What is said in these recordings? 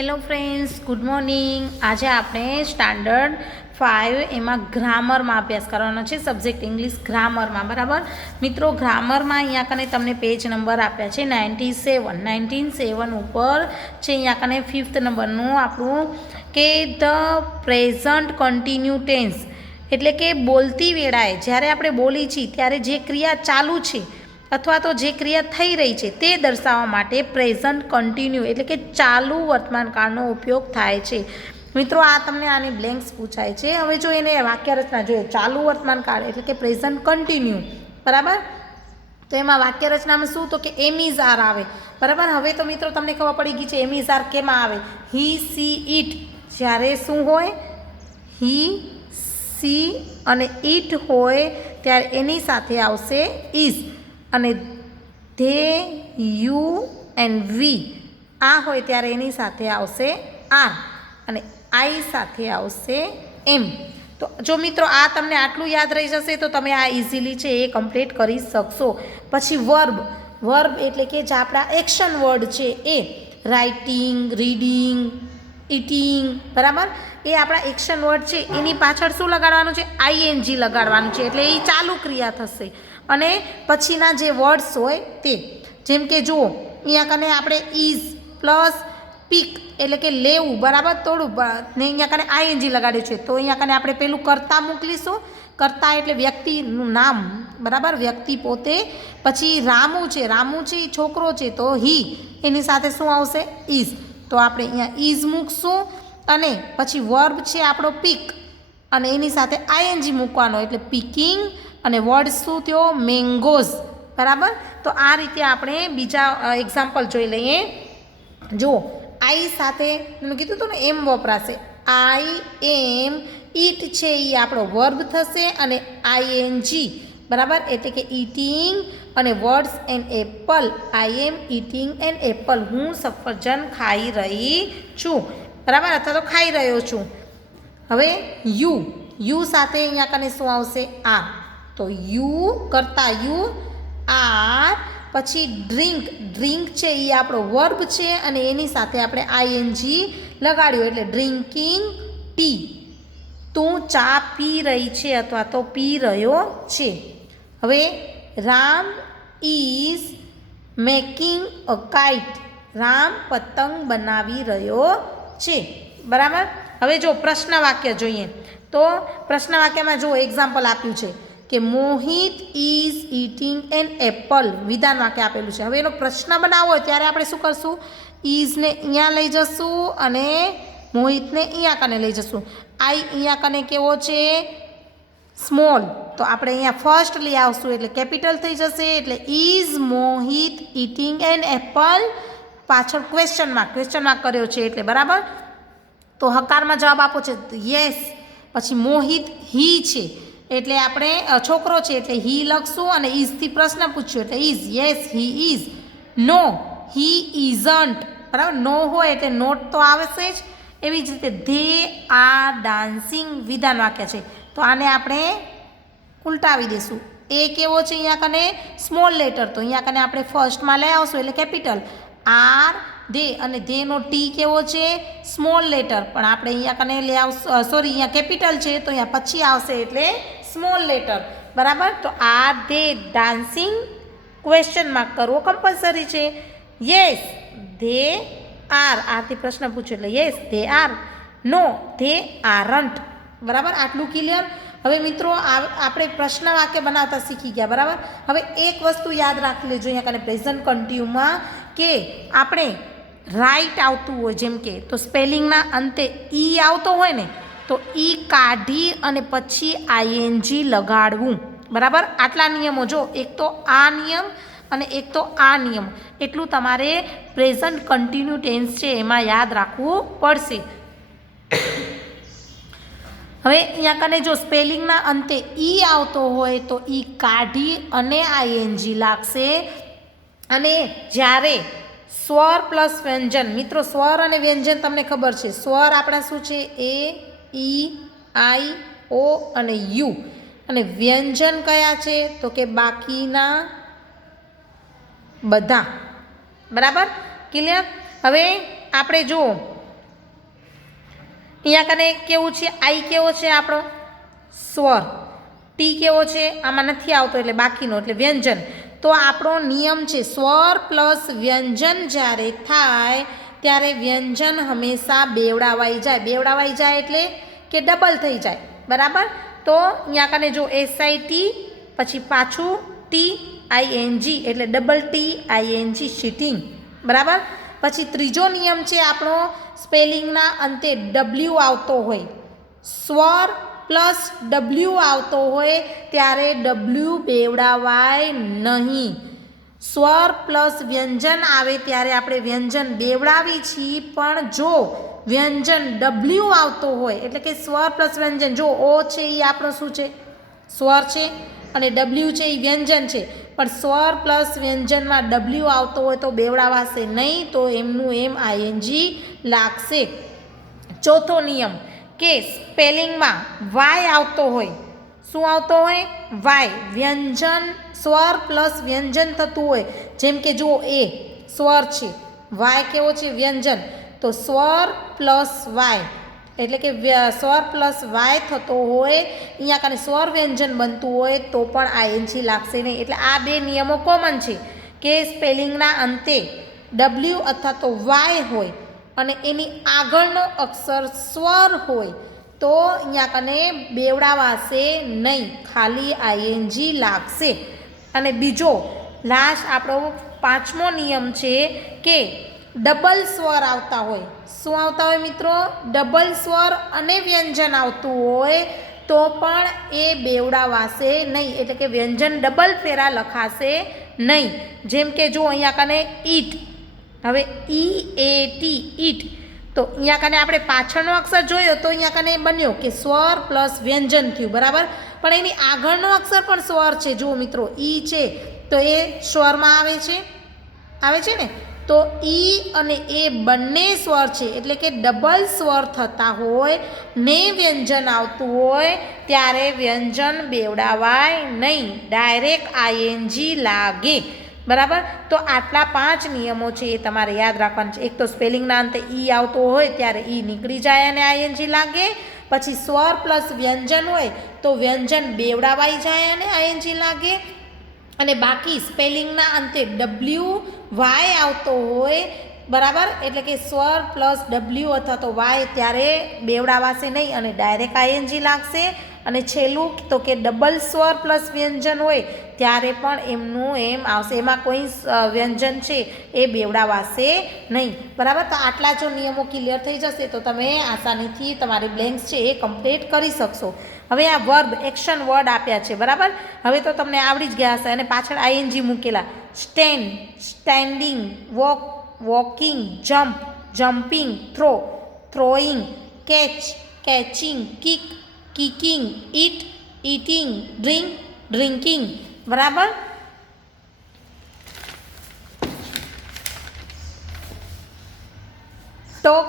Hello friends, good morning. આજે આપણે standard 5 એમાં ગ્રામરમાં અભ્યાસ કરવાનો છે, સબ્જેક્ટ ઇંગ્લિશ ગ્રામરમાં. બરાબર મિત્રો, ગ્રામરમાં અહીંયા કને તમને પેજ નંબર આપ્યા છે 97 ઉપર છે. અહીંયા કને 5th નંબરનું આપણું કે ધ પ્રેઝન્ટ કન્ટિન્યુ ટેન્સ, એટલે કે બોલતી વેળાએ જ્યારે આપણે બોલી છીએ ત્યારે જે ક્રિયા ચાલુ છે અથવા તો જે ક્રિયા થઈ રહી છે તે દર્શાવવા માટે પ્રેઝન્ટ કન્ટિન્યુ એટલે કે ચાલુ વર્તમાનકાળનો ઉપયોગ થાય છે. મિત્રો, આ તમને આની બ્લેન્ક્સ પૂછાય છે. હવે જો એને વાક્ય રચના જોઈએ, ચાલુ વર્તમાનકાળ એટલે કે પ્રેઝન્ટ કન્ટિન્યુ, બરાબર. તો એમાં વાક્ય રચનામાં શું, તો કે એમ ઇઝ આર આવે. બરાબર. હવે તો મિત્રો તમને ખબર પડી ગઈ છે એમ ઇઝ આર કેમાં આવે. હી, સી, ઇટ જ્યારે શું હોય, હી, સી અને ઇટ હોય ત્યારે એની સાથે આવશે ઇઝ, અને ધે, યુ એન્ડ વી આ હોય ત્યારે એની સાથે આવશે આર, અને આઈ સાથે આવશે એમ. તો જો મિત્રો આ તમને આટલું યાદ રહી જશે તો તમે આ ઇઝીલી છે એ કમ્પ્લીટ કરી શકશો. પછી વર્બ એટલે કે જે આપણા એક્શન વર્ડ છે એ રાઇટિંગ, રીડિંગ, ઇટિંગ, બરાબર. એ આપણા એક્શન વર્ડ છે એની પાછળ શું લગાડવાનું છે, આઈએનજી લગાડવાનું છે, એટલે એ ચાલુ ક્રિયા થશે. અને પછીના જે વર્ડ્સ હોય તે, જેમ કે જુઓ અહીંયા કને આપણે ઇઝ પ્લસ પીક એટલે કે લેવું, બરાબર, તોડું, ને અહીંયા કને આઈએનજી લગાડ્યું છે. તો અહીંયા કને આપણે પેલું કર્તા મોકલીશું. કર્તા એટલે વ્યક્તિનું નામ, બરાબર, વ્યક્તિ પોતે. પછી રામુ છે એ છોકરો છે તો હી એની સાથે શું આવશે, ઇઝ. તો આપણે અહીંયા ઇઝ મૂકશું, અને પછી વર્બ છે આપણો પીક, અને એની સાથે આઈએનજી મૂકવાનો એટલે પીકિંગ, અને વર્ડ શું થયો, મેંગોઝ, બરાબર. તો આ રીતે આપણે બીજા એક્ઝામ્પલ જોઈ લઈએ. જુઓ, આઈ સાથે મેં કીધું હતું ને એમ વપરાશે. આઈ એમ, ઇટ છે એ આપણો વર્બ થશે, અને આઈએનજી, બરાબર, એટલે કે ઇટિંગ, અને words and apple. I am eating and apple, હું સફરજન ખાઈ રહી છું, બરાબર, અથવા તો ખાઈ રહ્યો છું. હવે યુ સાથે અહીંયા કને શું આવશે, આર. તો યુ કરતા યુ, આર. પછી ડ્રિંક છે એ આપણો વર્બ છે, અને એની સાથે આપણે આઈએનજી લગાડ્યું એટલે ડ્રિંકિંગ ટી. તું ચા પી રહી છે અથવા તો પી રહ્યો છે. હવે Ram is making a kite, Ram પતંગ બનાવી રહ્યો છે, બરાબર. હવે જો પ્રશ્ન વાક્ય જોઈએ તો પ્રશ્ન વાક્યમાં જો એક્ઝામ્પલ આપ્યું છે કે મોહિત ઇઝ ઇટિંગ એન એપલ, વિધાન વાક્ય આપેલું છે. હવે એનો પ્રશ્ન બનાવવો હોય ત્યારે આપણે શું કરશું, ઇઝને અહીંયા લઈ જશું અને મોહિતને અહીંયા કને લઈ જશું. આઈ અહીંયા કને કેવો છે, સ્મોલ, તો આપણે અહીંયા ફર્સ્ટ લઈ આવશું એટલે કેપિટલ થઈ જશે. એટલે is Mohit eating an apple, પાછળ ક્વેશ્ચન માર્ક કર્યો છે એટલે, બરાબર. તો હકારમાં જવાબ આપો છે યસ. પછી મોહિત હી છે એટલે આપણે છોકરો છે એટલે હી લખશું, અને ઇઝથી પ્રશ્ન પૂછ્યો એટલે is, yes he is. No, he isn't, બરાબર, નો હોય એટલે નોટ તો આવશે જ. એવી જ રીતે ધે આર ડાન્સિંગ, વિધાન વાક્ય છે તો આને આપણે ઉલટાવી દઈશું. એ કેવો છે અહીંયા કને, સ્મોલ લેટર, તો અહીંયા કને આપણે ફર્સ્ટમાં લઈ આવશું એટલે કેપિટલ. આર ધે, અને ધેનો ટી કેવો છે, સ્મોલ લેટર, પણ આપણે અહીંયા કને લઈ આવશું, સોરી અહીંયા કેપિટલ છે તો અહીંયા પછી આવશે એટલે સ્મોલ લેટર, બરાબર. તો are they dancing, question mark કરવો કમ્પલસરી છે. યસ ધે આર, આરથી પ્રશ્ન પૂછ્યો એટલે yes they are. No they aren't, બરાબર. આટલું ક્લિયર. હવે મિત્રો આપણે પ્રશ્ન વાક્ય બનાવતા શીખી ગયા, બરાબર. હવે એક વસ્તુ યાદ રાખી લેજો અહીંયા કને પ્રેઝન્ટ કન્ટિન્યુમાં, કે આપણે રાઇટ આવતું હોય જેમ કે, તો સ્પેલિંગના અંતે ઈ આવતો હોય ને તો ઈ કાઢી અને પછી આઈએનજી લગાડવું, બરાબર. આટલા નિયમો જો, એક તો આ નિયમ અને એક તો આ નિયમ, એટલું તમારે પ્રેઝન્ટ કન્ટિન્યુ ટેન્સ છે એમાં યાદ રાખવું પડશે. હવે અહીંયા કને જો સ્પેલિંગના અંતે ઈ આવતો હોય તો ઈ કાઢી અને આઈએનજી લાગશે. અને જ્યારે સ્વર પ્લસ વ્યંજન, મિત્રો સ્વર અને વ્યંજન તમને ખબર છે, સ્વર આપણા શું છે, એ, ઈ, આઈ, ઓ અને યુ, અને વ્યંજન કયા છે તો કે બાકીના બધા, બરાબર, ક્લિયર. હવે આપણે જુઓ અહીંયા કને કેવું છે, આઈ કેવો છે આપણો સ્વર, ટી કેવો છે આમાં નથી આવતો એટલે બાકીનો એટલે વ્યંજન. તો આપણો નિયમ છે સ્વર પ્લસ વ્યંજન જ્યારે થાય ત્યારે વ્યંજન હંમેશા બેવડાવાઈ જાય એટલે કે ડબલ થઈ જાય, બરાબર. તો અહીંયા કને જો SIT પછી પાછું TING એટલે ડબલ TING સીટિંગ, બરાબર. પછી ત્રીજો નિયમ છે આપણો સ્પેલિંગના અંતે W આવતો હોય, સ્વર પ્લસ W આવતો હોય ત્યારે W બેવડાવાય નહીં. સ્વર પ્લસ વ્યંજન આવે ત્યારે આપણે વ્યંજન બેવડાવી છીએ, પણ જો વ્યંજન W આવતો હોય એટલે કે સ્વર પ્લસ વ્યંજન, જો O છે એ આપણો શું છે સ્વર છે અને W છે એ વ્યંજન છે, પણ સ્વર પ્લસ વ્યંજનમાં W આવતો હોય તો બેવડાવાશે નહીં, તો એમનું એમ ING લાગશે. ચોથો નિયમ કે સ્પેલિંગમાં Y આવતો હોય, શું આવતો હોય Y, વ્યંજન સ્વર પ્લસ વ્યંજન થતું હોય, જેમ કે જુઓ A સ્વર છે, Y કેવો છે વ્યંજન, તો સ્વર પ્લસ Y એટલે કે સ્વર પ્લસ Y થતો હોય, અહીંયા કાને સ્વર વ્યંજન બનતું હોય તો પણ ING લાગશે નહીં. એટલે આ બે નિયમો કોમન છે કે સ્પેલિંગના અંતે W અથવા તો Y હોય અને એની આગળનો અક્ષર સ્વર હોય તો અહીંયા કને બેવડાવાશે નહીં, ખાલી ING લાગશે. અને બીજો લાસ્ટ આપણો પાંચમો નિયમ છે કે ડબલ સ્વર આવતા હોય, શું આવતા હોય મિત્રો, ડબલ સ્વર અને વ્યંજન આવતું હોય તો પણ એ બેવડાવાશે નહીં, એટલે કે વ્યંજન ડબલ ફેરા લખાશે નહીં. જેમ કે જો અહીંયા કને ઈટ, હવે EAT ઈટ, તો અહીંયા કને આપણે પાછળનો અક્ષર જોયો તો અહીંયા કને બન્યો કે સ્વર પ્લસ વ્યંજન થયું, બરાબર. પણ એની આગળનો અક્ષર પણ સ્વર છે, જુઓ મિત્રો ઈ છે તો એ સ્વરમાં આવે છે ને, તો ઈ અને એ બંને સ્વર છે એટલે કે ડબલ સ્વર થતા હોય ને વ્યંજન આવતું હોય ત્યારે વ્યંજન બેવડાવાય નહીં, ડાયરેક્ટ ING લાગે, બરાબર. તો આટલા 5 નિયમો છે એ તમારે યાદ રાખવાના છે. એક તો સ્પેલિંગના અંતે ઈ આવતો હોય ત્યારે ઈ નીકળી જાય અને ING લાગે, પછી સ્વર પ્લસ વ્યંજન હોય તો વ્યંજન બેવડાવાઈ જાય અને ING લાગે, અને બાકી સ્પેલિંગના અંતે WY આવતો હોય, બરાબર, એટલે કે સ્વર પ્લસ W અથવા તો Y ત્યારે બેવડાવાશે નહીં અને ડાયરેક્ટ ING લાગશે. અને છેલ્લું તો કે ડબલ સ્વર પ્લસ વ્યંજન હોય ત્યારે પણ એમનું એમ આવશે, એમાં કોઈ વ્યંજન છે એ બેવડાવાશે નહીં, બરાબર. તો આટલા જો નિયમો ક્લિયર થઈ જશે તો તમે આસાનીથી તમારી બ્લેન્ક્સ છે એ કમ્પ્લીટ કરી શકશો. હવે આ વર્બ એક્શન વર્ડ આપ્યા છે, બરાબર. હવે તો તમને આવડી જ ગયા હશે અને પાછળ ING મૂકેલા, stand, standing, walk, walking, jump, jumping, throw, throwing, catch, catching, kick, kicking, eat, eating, drink, drinking, બરાબર. Talk,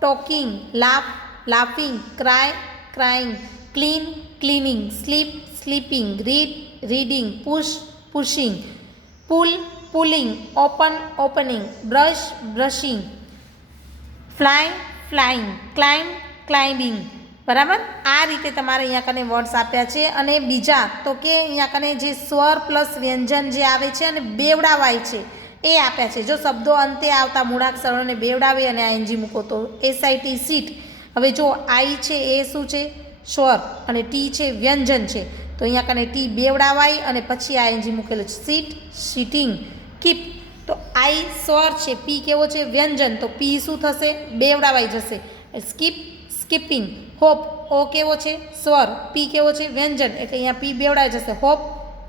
talking, laugh, laughing, cry, crying, clean, cleaning, sleep, sleeping, read, reading, push, pushing, pull, pulling, open, opening, brush, brushing, fly, flying, climb, climbing, બરાબર. આ રીતે તમારે અહીંયા કને words આપ્યા છે. અને બીજા તો કે અહીંયા કને જે સ્વર પ્લસ વ્યંજન જે આવે છે અને બેવડાવાય છે એ આપ્યા છે. જો શબ્દો અંતે આવતા મૂળાક્ષરોને બેવડાવી અને ING મૂકો તો SIT સીટ. હવે જો I છે એ શું છે સ્વર અને T છે વ્યંજન છે, તો અહીંયા કને T બેવડાવાય અને પછી ING મૂકેલું છે, સીટ, સીટિંગ, કીપ. તો I સ્વર છે, P કેવો છે વ્યંજન, તો P શું થશે બેવડાવાઈ જશે, સ્કીપ, સ્કીપિંગ, હોપ, O કેવો છે સ્વર, P કેવો છે વ્યંજન એટલે અહીંયા P બેવડાઈ જશે, હોપ,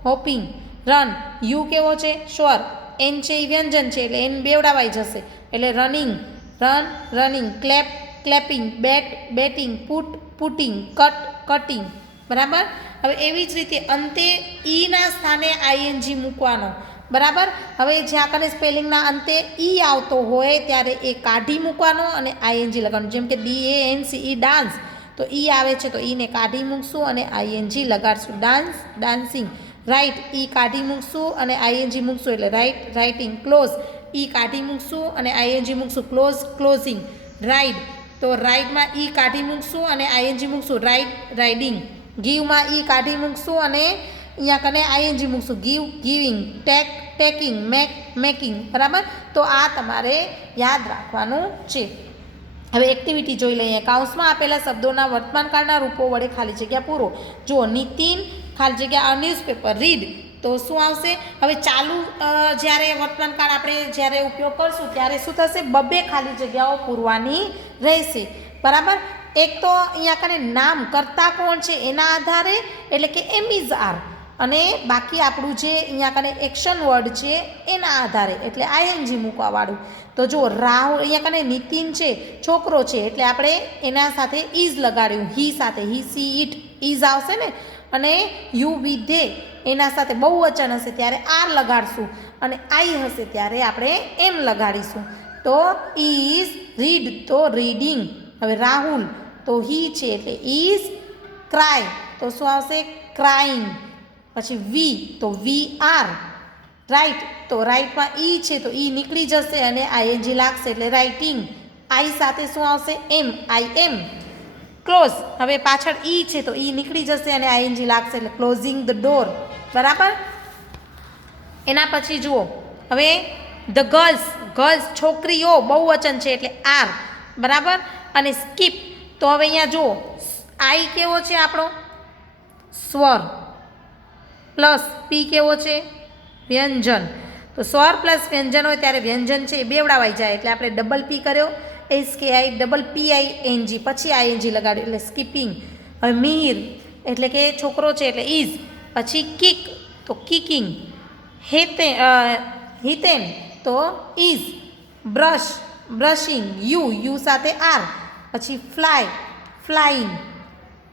હોપિંગ, રન, U કેવો છે સ્વર, N છે એ વ્યંજન છે એટલે N બેવડાવાઈ જશે એટલે running, run, running, clap, clapping, bat, batting, put, putting, cut, cutting, બરાબર. હવે એવી જ રીતે અંતે ઈના સ્થાને ING મૂકવાનો, બરાબર. હવે જ્યાં કને સ્પેલિંગના અંતે ઈ આવતો હોય ત્યારે એ કાઢી મૂકવાનો અને ING લગાડવાનું, જેમ કે DANCE ડાન્સ, તો ઈ આવે છે તો ઈને કાઢી મૂકશું અને ING લગાડશું, ડાન્સ, ડાન્સિંગ, રાઇટ, ઈ કાઢી મૂકશું અને ING મૂકશું એટલે રાઇટ, રાઇટિંગ, ક્લોઝ, ઈ કાઢી મૂકશું અને ING મૂકશું, ક્લોઝ, ક્લોઝિંગ, રાઇડ, તો રાઇડમાં ઈ કાઢી મૂકશું અને આઈએનજી મૂકશું, રાઇડ રાઇડિંગ. ગીવમાં ઈ કાઢી મૂકશું અને અહીંયા કને આઈએનજી મૂકશું, give giving, take taking, make making. બરાબર, તો આ તમારે યાદ રાખવાનું છે. હવે એક્ટિવિટી જોઈ લઈએ. કૌંસમાં આપેલા શબ્દોના વર્તમાનકાળના રૂપો વડે ખાલી જગ્યા પૂરો. જુઓ, નીતિન ખાલી જગ્યા અ ન્યૂઝપેપર રીડ, તો શું આવશે? હવે ચાલુ જ્યારે વર્તમાનકાળ આપણે જ્યારે ઉપયોગ કરશું ત્યારે શું થશે? બબ્બે ખાલી જગ્યાઓ પૂરવાની રહેશે. બરાબર, એક તો અહીંયા કને નામ કરતા કોણ છે એના આધારે, એટલે કે એમ ઇઝ આર, અને બાકી આપણું જે અહીંયા કને એક્શન વર્ડ છે એના આધારે, એટલે આઈએનજી મૂકવાવાળું. તો જો રાહુલ, અહીંયા કને નીતિન છે, છોકરો છે, એટલે આપણે એના સાથે ઇઝ લગાડ્યું, હી સાથે, હી સી ઇટ ઇઝ આવશે ને. અને યુ વી ધે એના સાથે બહુવચન હશે ત્યારે આર લગાડશું, અને આઈ હશે ત્યારે આપણે એમ લગાડીશું. તો ઇઝ રીડ, તો રીડિંગ. હવે રાહુલ તો હી છે એટલે ઇઝ ક્રાય, તો શું આવશે? ક્રાઇંગ. પછી વી તો વી આર. રાઇટ, તો રાઇટમાં ઈ છે તો ઈ નીકળી જશે અને આઈએનજી લાગશે એટલે રાઇટિંગ. આઈ સાથે શું આવશે? એમ, આઈ એમ. ક્લોઝ, હવે પાછળ ઈ છે તો ઈ નીકળી જશે અને આઈએનજી લાગશે એટલે ક્લોઝિંગ ધ ડોર. બરાબર, એના પછી જુઓ, હવે ધ ગર્લ્સ, ગર્લ્સ છોકરીઓ બહુવચન છે એટલે આર. બરાબર, અને સ્કીપ, તો હવે અહીંયા જુઓ, આઈ કેવો છે આપણો? સ્વર, પ્લસ પી કેવો છે? વ્યંજન. તો સ્વર પ્લસ વ્યંજન હોય ત્યારે વ્યંજન છે એ બેવડાવાઈ જાય એટલે આપણે ડબલ પી કર્યો, SKI ડબલ PING, પછી આઈએનજી લગાડ્યું એટલે સ્કીપિંગ. હવે મિહિર એટલે કે છોકરો છે એટલે ઇઝ, પછી કિક તો કિકિંગ, હિતેન તો ઇઝ, બ્રશ બ્રશિંગ, યુ સાથે આર, પછી fly flying,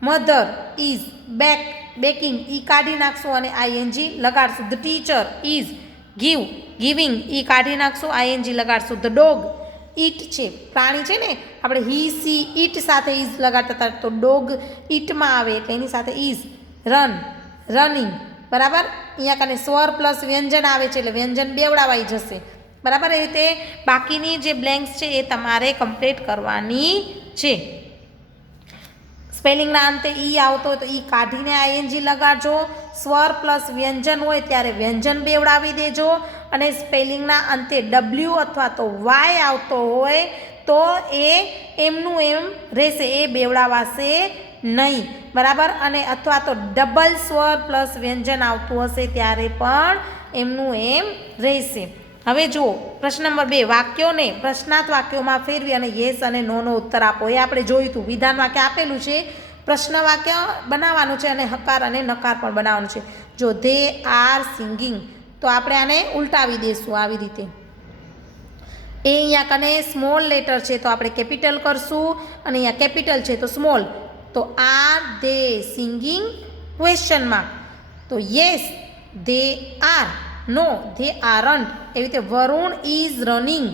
mother is, bake baking, E કાઢી નાખશું અને આઈએનજી લગાડશું. The teacher is, give giving, E કાઢી નાખશું, આઈએનજી લગાડશું. ધ ડોગ ઈટ છે, પ્રાણી છે ને, આપણે હી સી ઈટ સાથે ઇઝ લગાડતા હતા, તો ડોગ ઈટમાં આવે એટલે એની સાથે ઇઝ. Run running. બરાબર, અહીંયા કને સ્વર પ્લસ વ્યંજન આવે છે એટલે વ્યંજન બેવડાવાઈ જશે. બરાબર, એ રીતે બાકીની જે બ્લેન્ક્સ છે એ તમારે કમ્પ્લીટ કરવાની છે. સ્પેલિંગના અંતે ઈ આવતો હોય તો ઈ કાઢીને આઈએનજી લગાડજો. સ્વર પ્લસ વ્યંજન હોય ત્યારે વ્યંજન બેવડાવી દેજો, અને સ્પેલિંગના અંતે ડબલ્યુ અથવા તો વાય આવતો હોય તો એ એમનું એમ રહેશે, એ બેવડાવાશે નહીં. બરાબર, અને અથવા તો ડબલ સ્વર પ્લસ વ્યંજન આવતું હશે ત્યારે પણ એમનું એમ રહેશે. હવે જુઓ, પ્રશ્ન નંબર 2, વાક્યોને પ્રશ્નાર્થ વાક્યોમાં ફેરવી અને યેસ અને નોનો ઉત્તર આપો. એ આપણે જોયું હતું, વિધાન વાક્ય આપેલું છે, પ્રશ્ન વાક્ય બનાવવાનું છે અને હકાર અને નકાર પણ બનાવવાનું છે. જો ધે આર સિંગિંગ, તો આપણે આને ઉલટાવી દઈશું આવી રીતે. એ અહીંયા કને સ્મોલ લેટર છે તો આપણે કેપિટલ કરશું, અને અહીંયા કેપિટલ છે તો સ્મોલ. તો are they singing question mark, તો yes they are, no they aren't. એવી રીતે વરુણ ઇઝ રનિંગ,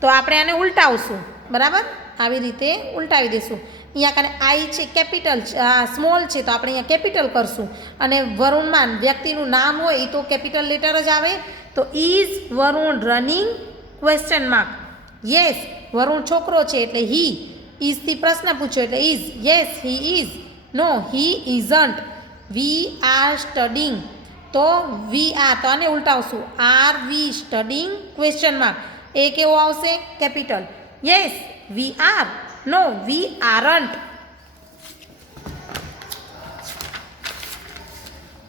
તો આપણે આને ઉલટાવશું. બરાબર, આવી રીતે ઉલટાવી દઈશું. અહીંયા કને આઈ છે કેપિટલ, સ્મોલ છે તો આપણે અહીંયા કેપિટલ કરશું, અને વરુણમાં વ્યક્તિનું નામ હોય એ તો કેપિટલ લેટર જ આવે. તો is Varun running question mark. Yes, Varun છોકરો છે એટલે હી, ઇઝથી પ્રશ્ન પૂછ્યો એટલે is, yes he is, no he isn't. We are studying, તો વી આર, તો આને ઉલટાવશું, are we studying question mark. એ કેવો આવશે? Capital. Yes we are, no we aren't.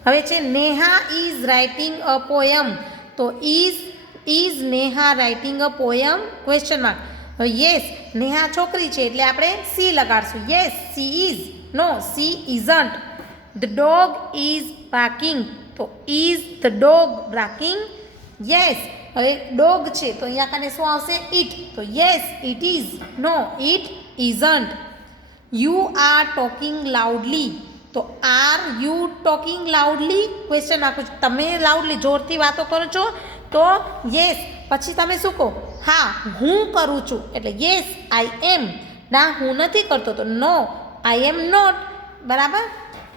હવે છે Neha is writing a poem, તો is Neha writing a poem question mark. હવે યેસ, નેહા છોકરી છે એટલે આપણે સી લગાડશું, yes she is, no she isn't. The dog is barking, તો is the dog barking? Yes. હવે ડોગ છે તો અહીંયા કને શું આવશે? ઇટ, તો yes it is, no it isn't. You are talking loudly, તો are you talking loudly question નાખું છું, તમે લાઉડલી જોરથી વાતો કરો છો તો યેસ. પછી તમે શું કહો? હા હું કરું છું, એટલે યેસ આઈ એમ. ના હું નથી કરતો, તો નો આઈ એમ નોટ. બરાબર.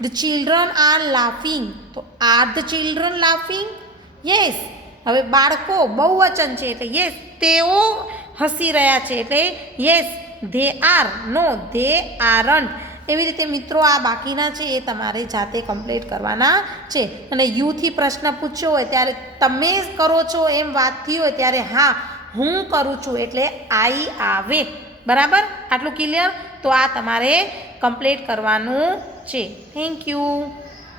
ધ ચિલ્ડ્રન આર લાફિંગ, તો are the children laughing? Yes. હવે બાળકો બહુવચન છે એટલે યેસ તેઓ હસી રહ્યા છે, એટલે yes they are, no they aren't. એવી રીતે મિત્રો આ બાકીના છે એ તમારે જાતે કમ્પ્લીટ કરવાના છે. અને યુથી પ્રશ્ન પૂછ્યો હોય ત્યારે તમે કરો છો એમ વાત થઈ હોય ત્યારે હા હું કરું છું એટલે આઈ આવે. બરાબર, આટલું ક્લિયર? તો આ તમારે કમ્પ્લીટ કરવાનું છે. Thank you.